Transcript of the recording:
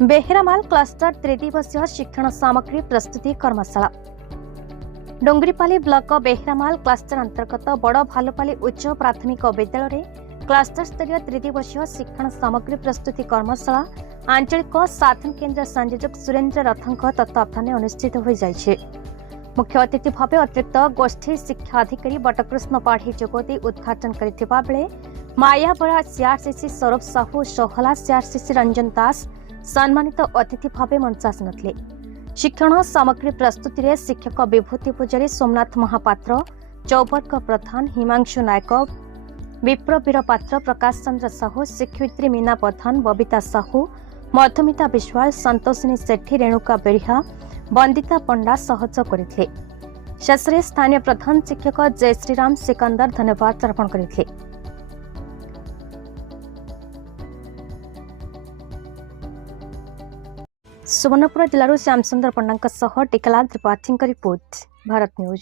बेहेरामाल cluster 3 दिवसीय शिक्षण सामग्री प्रस्तुति कर्मशाला डोंगरीपाली ब्लॉक बेहेरामाल क्लस्टर अंतर्गत बड़ भालुपाली उच्च प्राथमिक विद्यालय क्लस्टर स्तरीय 3 दिवसीय शिक्षण सामग्री प्रस्तुति कर्मशाला आंचलिक साधन केन्द्र संयोजक सुरेन्द्र रथंक तत्वावधान अनुष्ठित हो जाइछे। मुख्य अतिथि भाव अतिरिक्त गोष्ठी शिक्षा अधिकारी बटकृष्ण पाढ़ी जोगदी उद्घाटन करथिबा बेले मायाबरा सीआरसीसी सौरभ साहू सोहला सीआरसीसी रंजन दास सम्मानित अतिथि भाव मंचासन थे। शिक्षण सामग्री प्रस्तुति रे शिक्षक विभूति पूजारी सोमनाथ महापात्र, चौवर्ग प्रधान हिमांशु नायक, विप्रवीर पात्र, प्रकाश चंद्र साहू, शिक्षयित्री मीना प्रधान, बबिता साहू, मधुमिता विश्वाल, संतोषिनी सेठी, रेणुका बेढ़िया, वंदिता पंडा सहयोग करथिले। शेष में स्थानीय प्रधान शिक्षक जय श्रीराम सिकंदर धन्यवाद अर्पण करथिले। सुवर्णपुर जिलार श्यामसुंदर पंडा टिकलाल त्रिपाठी रिपोर्ट, भारत न्यूज।